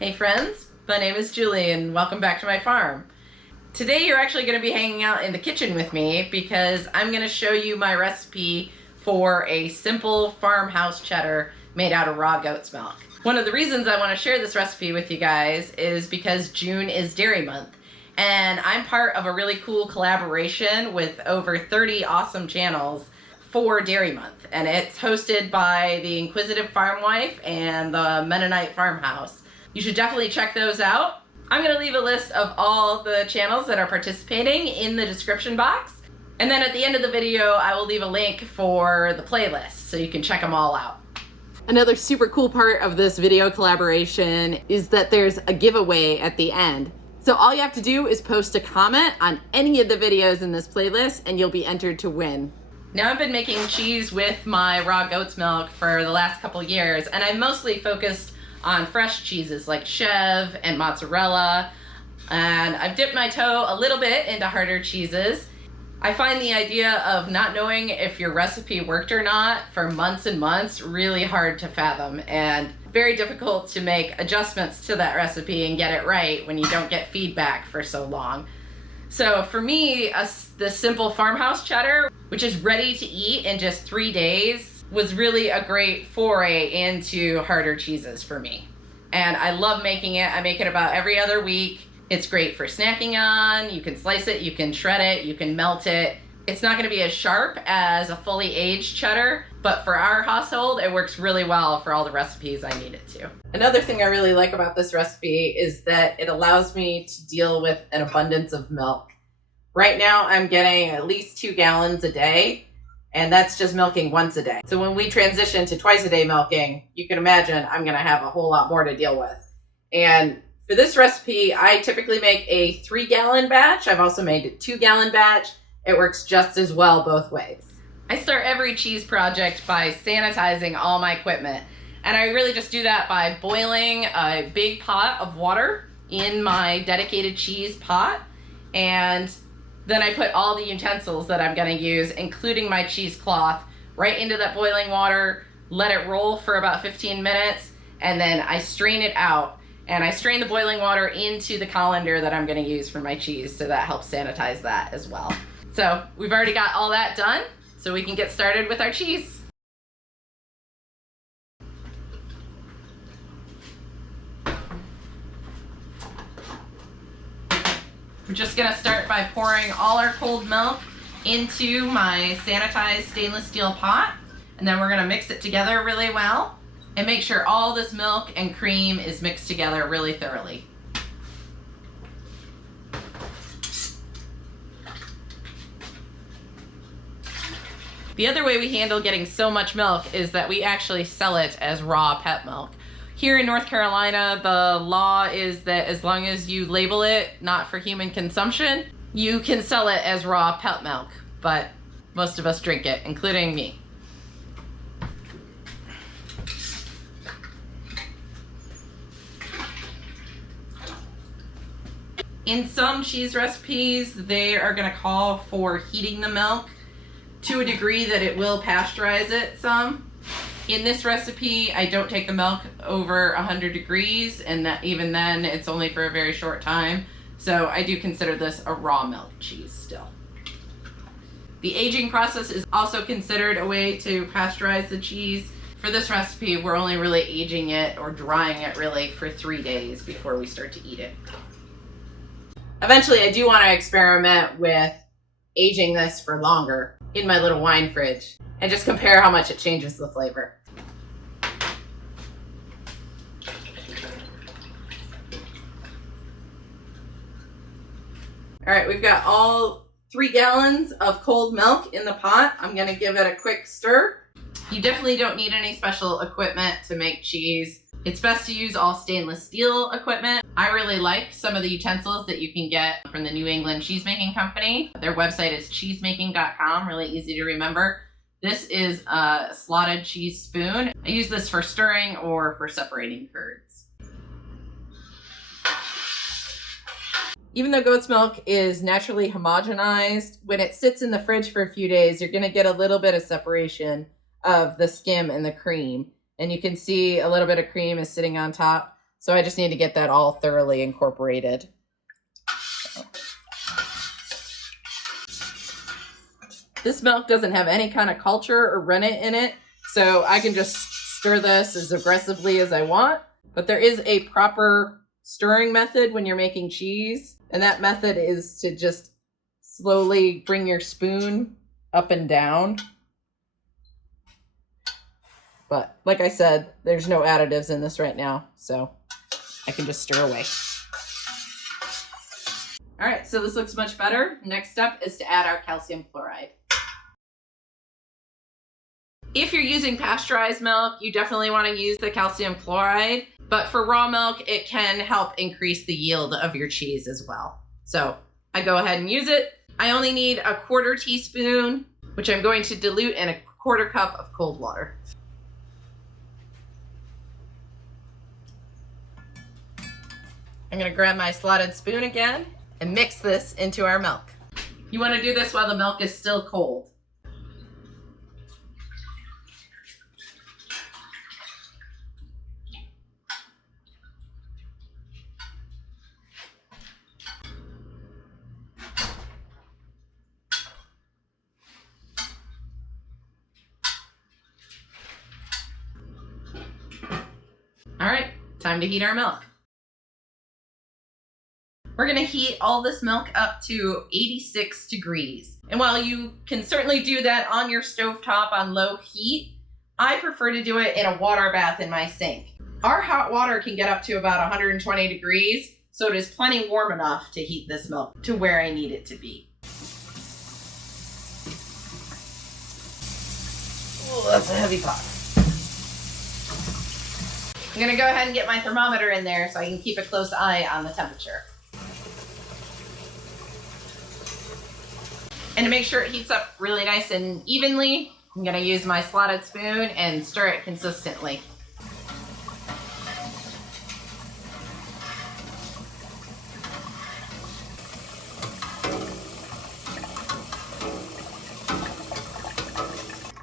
Hey friends, my name is Julie and welcome back to my farm. Today you're actually going to be hanging out in the kitchen with me because I'm going to show you my recipe for a simple farmhouse cheddar made out of raw goat's milk. One of the reasons I want to share this recipe with you guys is because June is Dairy Month, and I'm part of a really cool collaboration with over 30 awesome channels for Dairy Month, and it's hosted by the Inquisitive Farm Wife and the Mennonite Farmhouse. You should definitely check those out. I'm going to leave a list of all the channels that are participating in the description box. And then at the end of the video, I will leave a link for the playlist so you can check them all out. Another super cool part of this video collaboration is that there's a giveaway at the end. So all you have to do is post a comment on any of the videos in this playlist and you'll be entered to win. Now I've been making cheese with my raw goat's milk for the last couple years, and I've mostly focused on fresh cheeses like Chev and mozzarella, and I've dipped my toe a little bit into harder cheeses. I find the idea of not knowing if your recipe worked or not for months and months really hard to fathom, and very difficult to make adjustments to that recipe and get it right when you don't get feedback for so long. So for me, the simple farmhouse cheddar, which is ready to eat in just 3 days, was really a great foray into harder cheeses for me. And I love making it. I make it about every other week. It's great for snacking on. You can slice it, you can shred it, you can melt it. It's not going to be as sharp as a fully aged cheddar, but for our household, it works really well for all the recipes I need it to. Another thing I really like about this recipe is that it allows me to deal with an abundance of milk. Right now, I'm getting at least 2 gallons a day, and that's just milking once a day. So when we transition to twice a day milking, you can imagine I'm going to have a whole lot more to deal with. And for this recipe, I typically make a 3-gallon batch. I've also made a 2-gallon batch. It works just as well both ways. I start every cheese project by sanitizing all my equipment. And I really just do that by boiling a big pot of water in my dedicated cheese pot. And then I put all the utensils that I'm going to use, including my cheesecloth, right into that boiling water, let it roll for about 15 minutes, and then I strain it out. And I strain the boiling water into the colander that I'm going to use for my cheese, so that helps sanitize that as well. So we've already got all that done, so we can get started with our cheese. We're just going to start by pouring all our cold milk into my sanitized stainless steel pot, and then we're going to mix it together really well and make sure all this milk and cream is mixed together really thoroughly. The other way we handle getting so much milk is that we actually sell it as raw pet milk. Here in North Carolina, the law is that as long as you label it not for human consumption, you can sell it as raw pet milk, but most of us drink it, including me. In some cheese recipes, they are going to call for heating the milk to a degree that it will pasteurize it some. In this recipe, I don't take the milk over 100 degrees, and that even then it's only for a very short time. So I do consider this a raw milk cheese still. The aging process is also considered a way to pasteurize the cheese. For this recipe, we're only really aging it or drying it really for 3 days before we start to eat it. Eventually, I do want to experiment with aging this for longer in my little wine fridge and just compare how much it changes the flavor. All right, we've got all 3 gallons of cold milk in the pot. I'm going to give it a quick stir. You definitely don't need any special equipment to make cheese. It's best to use all stainless steel equipment. I really like some of the utensils that you can get from the New England Cheesemaking Company. Their website is cheesemaking.com, really easy to remember. This is a slotted cheese spoon. I use this for stirring or for separating curds. Even though goat's milk is naturally homogenized, when it sits in the fridge for a few days, you're gonna get a little bit of separation of the skim and the cream. And you can see a little bit of cream is sitting on top. So I just need to get that all thoroughly incorporated. This milk doesn't have any kind of culture or rennet in it, so I can just stir this as aggressively as I want. But there is a proper stirring method when you're making cheese, and that method is to just slowly bring your spoon up and down. But like I said, there's no additives in this right now, so I can just stir away. All right, so this looks much better. Next step is to add our calcium chloride. If you're using pasteurized milk, you definitely want to use the calcium chloride, but for raw milk, it can help increase the yield of your cheese as well. So I go ahead and use it. I only need a 1/4 teaspoon, which I'm going to dilute in a 1/4 cup of cold water. I'm gonna grab my slotted spoon again and mix this into our milk. You wanna do this while the milk is still cold. All right, time to heat our milk. We're gonna heat all this milk up to 86 degrees. And while you can certainly do that on your stovetop on low heat, I prefer to do it in a water bath in my sink. Our hot water can get up to about 120 degrees, so it is plenty warm enough to heat this milk to where I need it to be. Oh, that's a heavy pot. I'm gonna go ahead and get my thermometer in there so I can keep a close eye on the temperature. And to make sure it heats up really nice and evenly, I'm gonna use my slotted spoon and stir it consistently.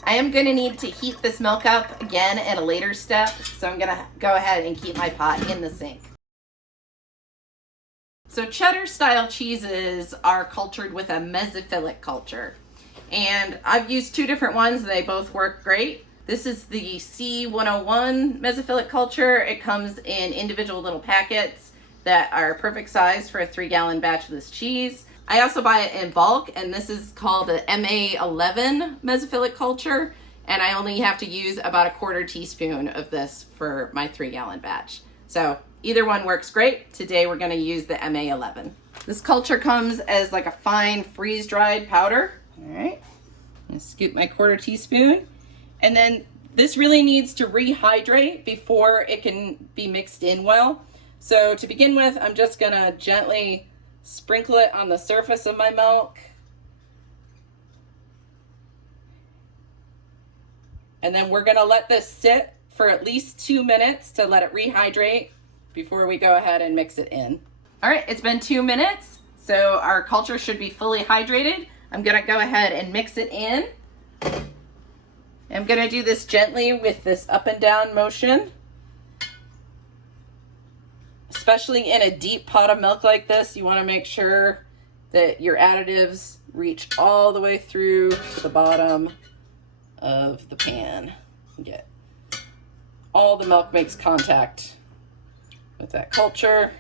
I am gonna need to heat this milk up again at a later step, so I'm gonna go ahead and keep my pot in the sink. So cheddar style cheeses are cultured with a mesophilic culture. And I've used 2 different ones and they both work great. This is the C101 mesophilic culture. It comes in individual little packets that are perfect size for a 3-gallon batch of this cheese. I also buy it in bulk, and this is called the MA11 mesophilic culture, and I only have to use about a 1/4 teaspoon of this for my 3-gallon batch. So either one works great. Today we're gonna use the MA11. This culture comes as like a fine freeze-dried powder. All right, I'm gonna scoop my 1/4 teaspoon, and then this really needs to rehydrate before it can be mixed in well. So to begin with, I'm just gonna gently sprinkle it on the surface of my milk. And then we're gonna let this sit for at least 2 minutes to let it rehydrate before we go ahead and mix it in. All right, it's been 2 minutes, so our culture should be fully hydrated. I'm gonna go ahead and mix it in. I'm gonna do this gently with this up and down motion. Especially in a deep pot of milk like this, you wanna make sure that your additives reach all the way through to the bottom of the pan. Get all the milk makes contact with that culture.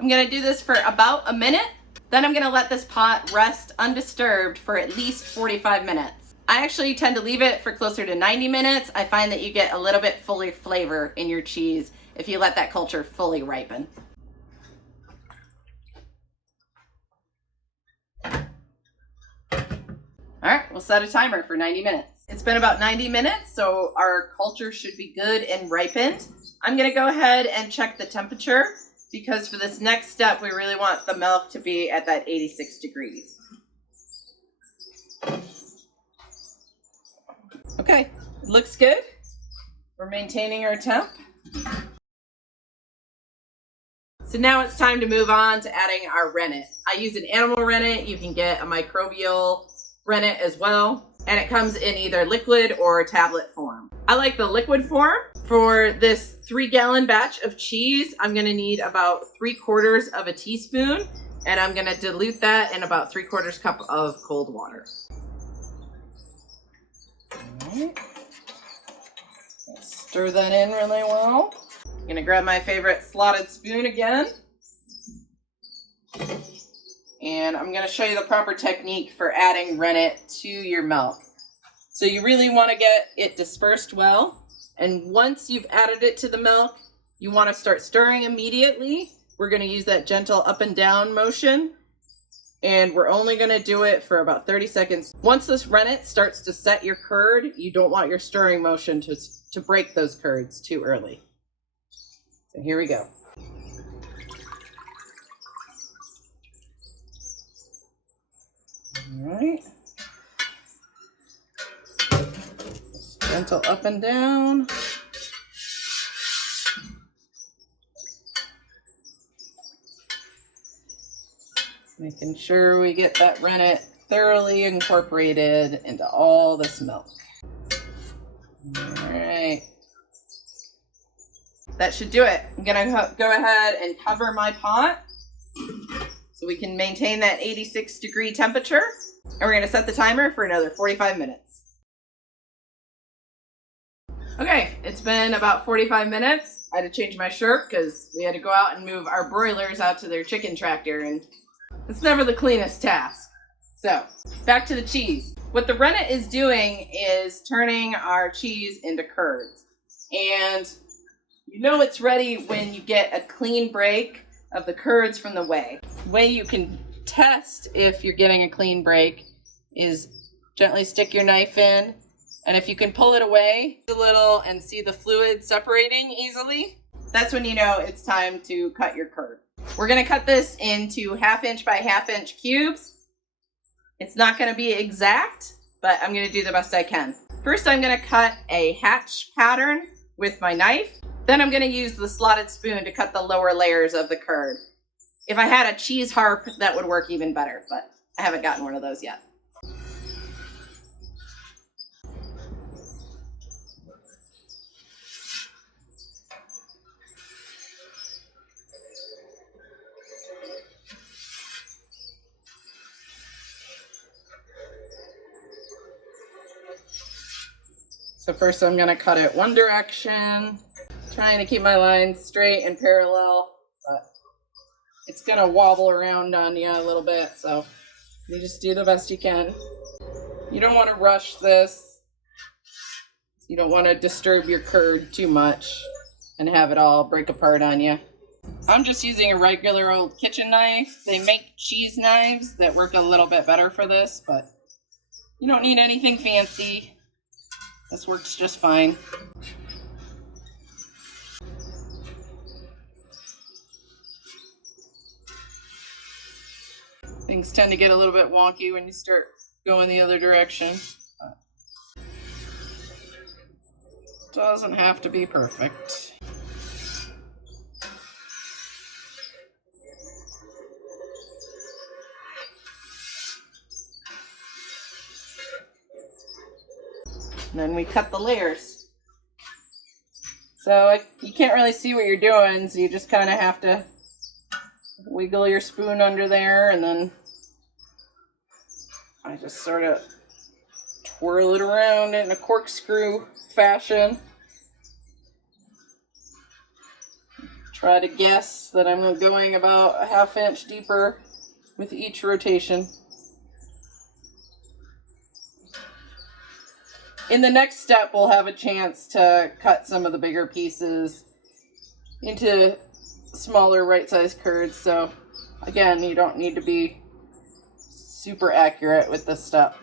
I'm gonna do this for about a minute. Then I'm gonna let this pot rest undisturbed for at least 45 minutes. I actually tend to leave it for closer to 90 minutes. I find that you get a little bit fuller flavor in your cheese if you let that culture fully ripen. All right, we'll set a timer for 90 minutes. It's been about 90 minutes, so our culture should be good and ripened. I'm gonna go ahead and check the temperature because for this next step, we really want the milk to be at that 86 degrees. Okay, it looks good. We're maintaining our temp. So now it's time to move on to adding our rennet. I use an animal rennet. You can get a microbial rennet as well. And it comes in either liquid or tablet form. I like the liquid form For this 3-gallon batch of cheese, I'm gonna need about 3/4 of a teaspoon, and I'm gonna dilute that in about 3/4 cup of cold water. All right. Stir that in really well. I'm gonna grab my favorite slotted spoon again. And I'm gonna show you the proper technique for adding rennet to your milk. So you really wanna get it dispersed well. And once you've added it to the milk, you wanna start stirring immediately. We're gonna use that gentle up and down motion. And we're only gonna do it for about 30 seconds. Once this rennet starts to set your curd, you don't want your stirring motion to break those curds too early. So here we go. All right. Gentle up and down. Making sure we get that rennet thoroughly incorporated into all this milk. All right. That should do it. I'm gonna go ahead and cover my pot so we can maintain that 86-degree temperature. And we're gonna set the timer for another 45 minutes. Okay, it's been about 45 minutes. I had to change my shirt because we had to go out and move our broilers out to their chicken tractor, and it's never the cleanest task. So, back to the cheese. What the rennet is doing is turning our cheese into curds. And you know it's ready when you get a clean break of the curds from the whey. The way you can test if you're getting a clean break is gently stick your knife in, and if you can pull it away a little and see the fluid separating easily, that's when you know it's time to cut your curd. We're gonna cut this into 1/2 inch by 1/2 inch cubes. It's not gonna be exact, but I'm gonna do the best I can. First, I'm gonna cut a hatch pattern with my knife. Then I'm gonna use the slotted spoon to cut the lower layers of the curd. If I had a cheese harp, that would work even better, but I haven't gotten one of those yet. So first I'm gonna cut it one direction, trying to keep my lines straight and parallel, but it's gonna wobble around on you a little bit, so you just do the best you can. You don't wanna rush this. You don't wanna disturb your curd too much and have it all break apart on you. I'm just using a regular old kitchen knife. They make cheese knives that work a little bit better for this, but you don't need anything fancy. This works just fine. Things tend to get a little bit wonky when you start going the other direction. Doesn't have to be perfect. And then we cut the layers. So you can't really see what you're doing, so you just kind of have to wiggle your spoon under there, and then I just sort of twirl it around in a corkscrew fashion. Try to guess that I'm going about a 1/2 inch deeper with each rotation. In the next step, we'll have a chance to cut some of the bigger pieces into smaller right-sized curds. So again, you don't need to be super accurate with this step.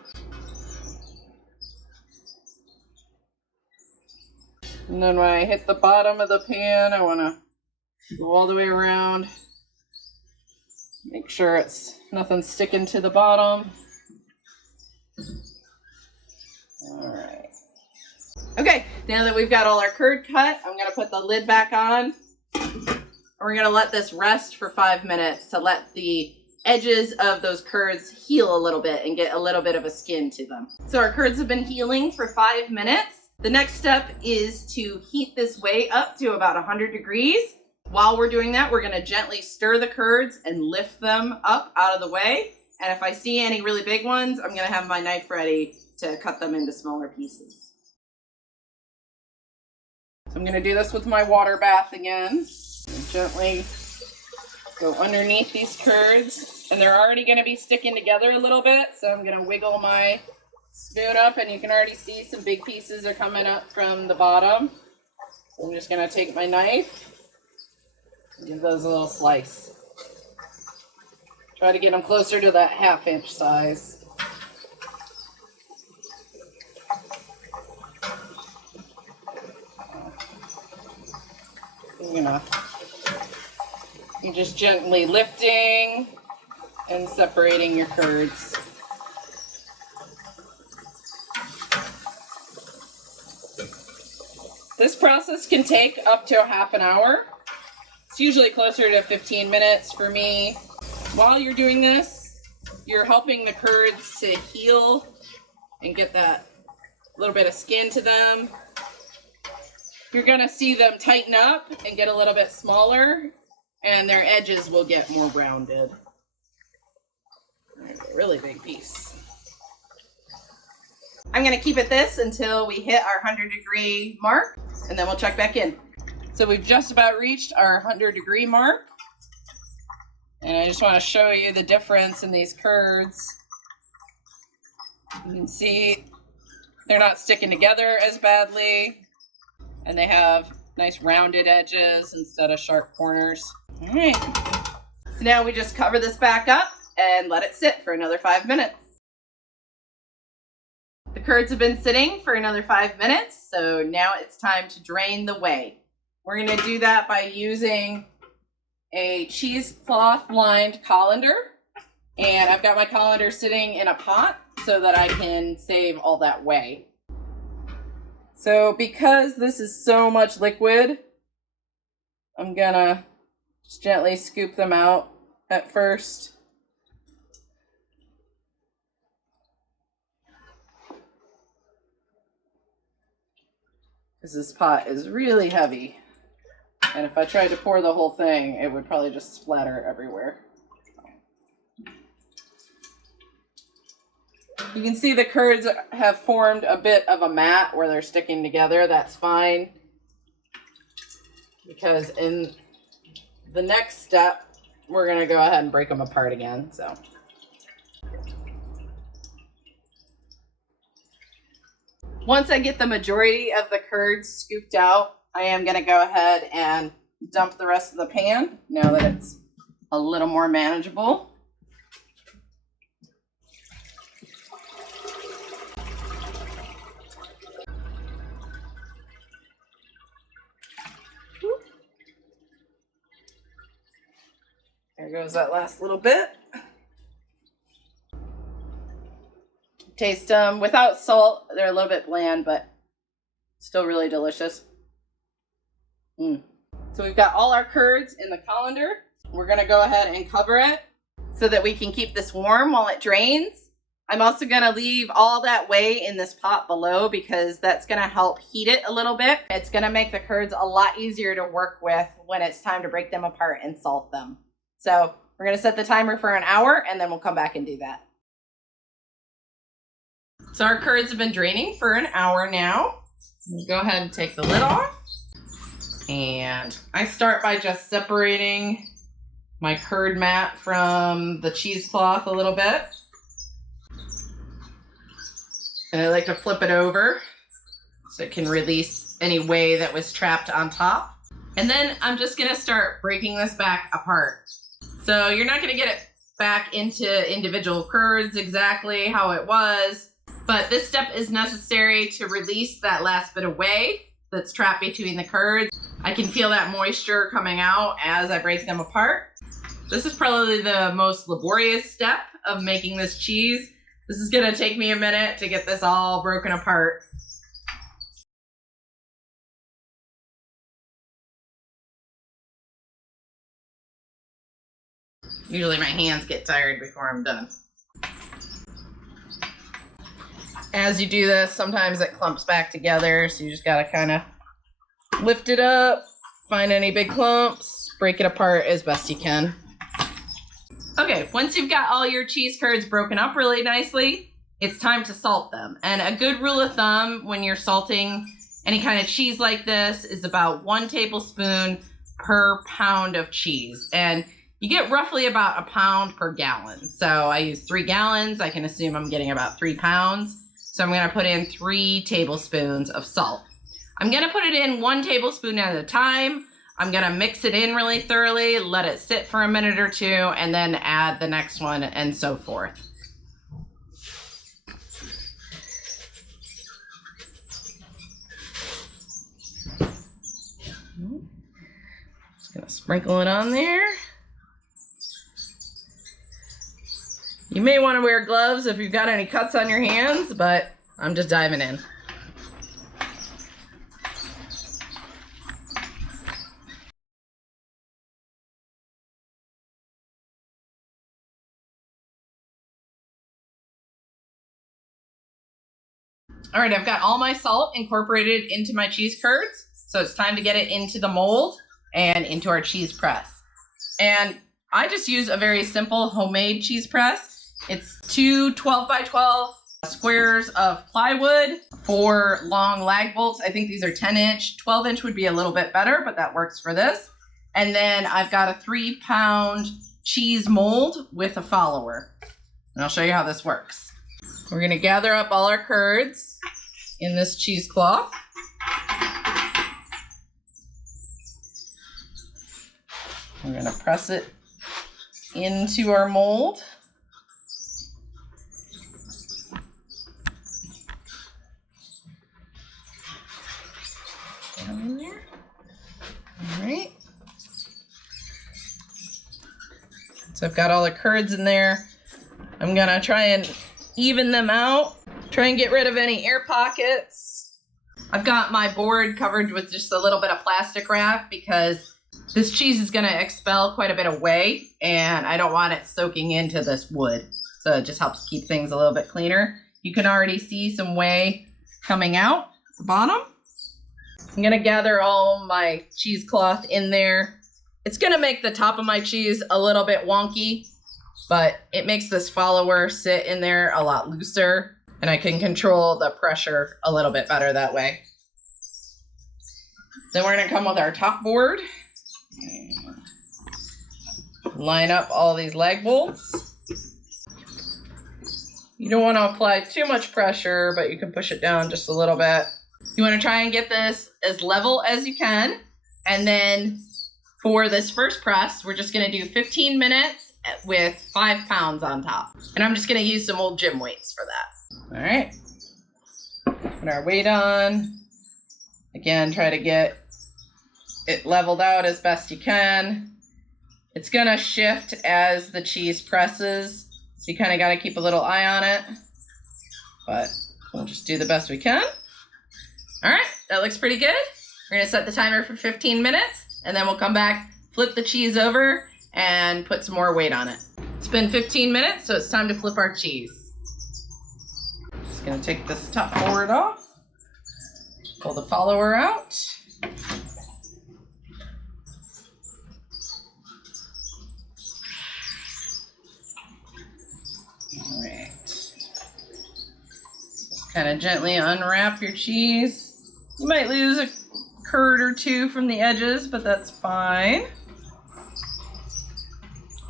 And then when I hit the bottom of the pan, I want to go all the way around. Make sure it's nothing sticking to the bottom. All right. Okay, now that we've got all our curd cut, I'm gonna put the lid back on. We're gonna let this rest for 5 minutes to let the edges of those curds heal a little bit and get a little bit of a skin to them. So our curds have been healing for 5 minutes. The next step is to heat this whey up to about 100 degrees. While we're doing that, we're going to gently stir the curds and lift them up out of the whey. And if I see any really big ones, I'm going to have my knife ready to cut them into smaller pieces. So I'm going to do this with my water bath again. And gently go underneath these curds. And they're already going to be sticking together a little bit. So I'm going to wiggle my spoon up, and you can already see some big pieces are coming up from the bottom. So I'm just going to take my knife and give those a little slice. Try to get them closer to that 1/2 inch size. You're just gently lifting and separating your curds. This process can take up to 1/2 hour. It's usually closer to 15 minutes for me. While you're doing this, you're helping the curds to heal and get that little bit of skin to them. You're gonna see them tighten up and get a little bit smaller, and their edges will get more rounded. There's a really big piece. I'm gonna keep it this until we hit our 100-degree mark, and then we'll check back in. So we've just about reached our 100-degree mark. And I just want to show you the difference in these curds. You can see they're not sticking together as badly, and they have nice rounded edges instead of sharp corners. All right. So now we just cover this back up and let it sit for another 5 minutes. The curds have been sitting for another 5 minutes, so now it's time to drain the whey. We're going to do that by using a cheesecloth lined colander, and I've got my colander sitting in a pot so that I can save all that whey. So because this is so much liquid, I'm gonna just gently scoop them out at first. Because this pot is really heavy. And if I tried to pour the whole thing, it would probably just splatter everywhere. You can see the curds have formed a bit of a mat where they're sticking together. That's fine. Because in the next step, we're going to go ahead and break them apart again. So once I get the majority of the curds scooped out, I am going to go ahead and dump the rest of the pan now that it's a little more manageable. There goes that last little bit. Taste them without salt. They're a little bit bland, but still really delicious. So we've got all our curds in the colander. We're going to go ahead and cover it so that we can keep this warm while it drains. I'm also going to leave all that whey in this pot below because that's going to help heat it a little bit. It's going to make the curds a lot easier to work with when it's time to break them apart and salt them. So we're going to set the timer for an hour, and then we'll come back and do that. So our curds have been draining for an hour now. We'll go ahead and take the lid off. And I start by just separating my curd mat from the cheesecloth a little bit. And I like to flip it over so it can release any whey that was trapped on top. And then I'm just going to start breaking this back apart. So you're not going to get it back into individual curds exactly how it was, but this step is necessary to release that last bit of whey that's trapped between the curds. I can feel that moisture coming out as I break them apart. This is probably the most laborious step of making this cheese. This is going to take me a minute to get this all broken apart. Usually my hands get tired before I'm done. As you do this, sometimes it clumps back together, so you just gotta kind of lift it up, find any big clumps, break it apart as best you can. Okay, once you've got all your cheese curds broken up really nicely, it's time to salt them. And a good rule of thumb when you're salting any kind of cheese like this is about 1 tablespoon per pound of cheese. And you get roughly about a pound per gallon. So I use 3 gallons. I can assume I'm getting about 3 pounds. So I'm gonna put in 3 tablespoons of salt. I'm gonna put it in 1 tablespoon at a time. I'm gonna mix it in really thoroughly, let it sit for a minute or 2, and then add the next one and so forth. Just gonna sprinkle it on there. You may want to wear gloves if you've got any cuts on your hands, but I'm just diving in. All right, I've got all my salt incorporated into my cheese curds, so it's time to get it into the mold and into our cheese press. And I just use a very simple homemade cheese press. It's 2 12 by 12 squares of plywood, 4 long lag bolts. I think these are 10-inch. 12-inch would be a little bit better, but that works for this. And then I've got a 3-pound cheese mold with a follower. And I'll show you how this works. We're gonna gather up all our curds in this cheesecloth. We're gonna press it into our mold. Down in there. All right. So I've got all the curds in there. I'm gonna try and even them out. Try and get rid of any air pockets. I've got my board covered with just a little bit of plastic wrap because this cheese is gonna expel quite a bit of whey and I don't want it soaking into this wood. So it just helps keep things a little bit cleaner. You can already see some whey coming out at the bottom. I'm gonna gather all my cheesecloth in there. It's gonna make the top of my cheese a little bit wonky, but it makes this follower sit in there a lot looser and I can control the pressure a little bit better that way. Then we're gonna come with our top board. Line up all these lag bolts. You don't want to apply too much pressure, but you can push it down just a little bit. You want to try and get this as level as you can. And then for this first press, we're just going to do 15 minutes with 5 pounds on top. And I'm just going to use some old gym weights for that. All right. Put our weight on. Again, try to get it leveled out as best you can. It's going to shift as the cheese presses. So you kind of got to keep a little eye on it, but we'll just do the best we can. All right, that looks pretty good. We're gonna set the timer for 15 minutes and then we'll come back, flip the cheese over and put some more weight on it. It's been 15 minutes, so it's time to flip our cheese. Just gonna take this top board off, pull the follower out. All right, just kind of gently unwrap your cheese. You might lose a curd or 2 from the edges, but that's fine.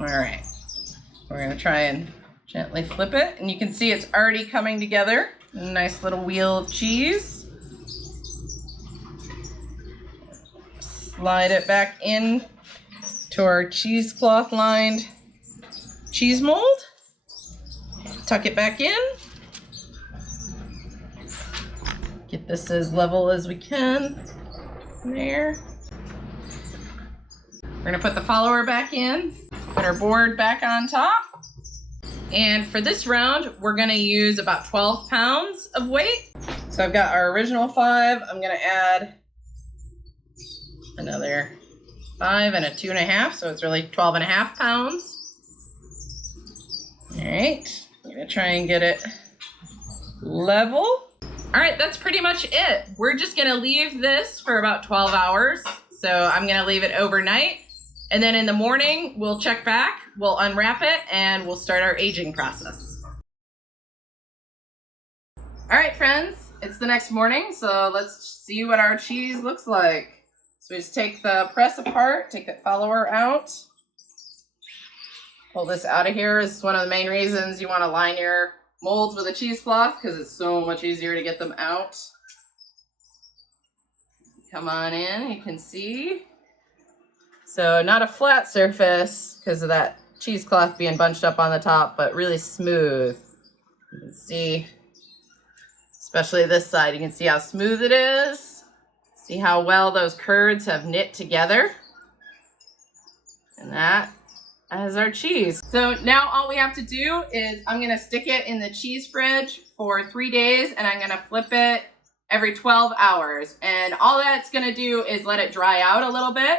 All right, we're gonna try and gently flip it, and you can see it's already coming together. A nice little wheel of cheese. Slide it back in to our cheesecloth lined cheese mold. Tuck it back in. Get this as level as we can. There. We're gonna put the follower back in, put our board back on top. And for this round, we're gonna use about 12 pounds of weight. So I've got our original 5. I'm gonna add another 5 and a 2.5, so it's really 12.5 pounds. All right. I'm gonna try and get it level. All right, that's pretty much it. We're just gonna leave this for about 12 hours. So I'm gonna leave it overnight. And then in the morning, we'll check back, we'll unwrap it, and we'll start our aging process. All right, friends, it's the next morning, so let's see what our cheese looks like. So we just take the press apart, take that follower out. Pull this out of here. This is one of the main reasons you want to line your molds with a cheesecloth, because it's so much easier to get them out. Come on in, you can see. So not a flat surface because of that cheesecloth being bunched up on the top, but really smooth. You can see, especially this side, you can see how smooth it is. See how well those curds have knit together. And that is our cheese. So now all we have to do is I'm gonna stick it in the cheese fridge for 3 days, and I'm gonna flip it every 12 hours. And all that's gonna do is let it dry out a little bit.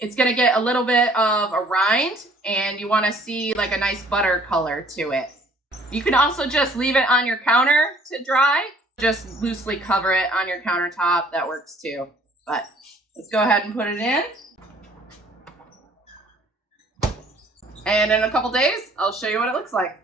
It's gonna get a little bit of a rind, and you wanna see like a nice butter color to it. You can also just leave it on your counter to dry. Just loosely cover it on your countertop, that works too. But let's go ahead and put it in. And in a couple days, I'll show you what it looks like.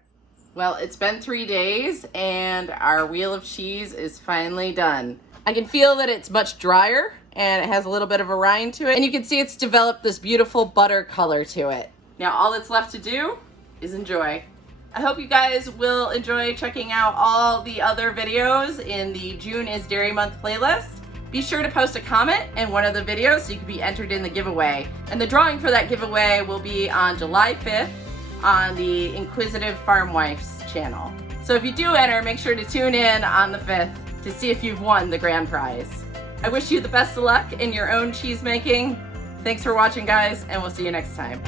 Well, it's been 3 days and our wheel of cheese is finally done. I can feel that it's much drier and it has a little bit of a rind to it. And you can see it's developed this beautiful butter color to it. Now all that's left to do is enjoy. I hope you guys will enjoy checking out all the other videos in the June is Dairy Month playlist. Be sure to post a comment in one of the videos so you can be entered in the giveaway. And the drawing for that giveaway will be on July 5th on the Inquisitive Farm Wife's channel. So if you do enter, make sure to tune in on the 5th to see if you've won the grand prize. I wish you the best of luck in your own cheese making. Thanks for watching, guys, and we'll see you next time.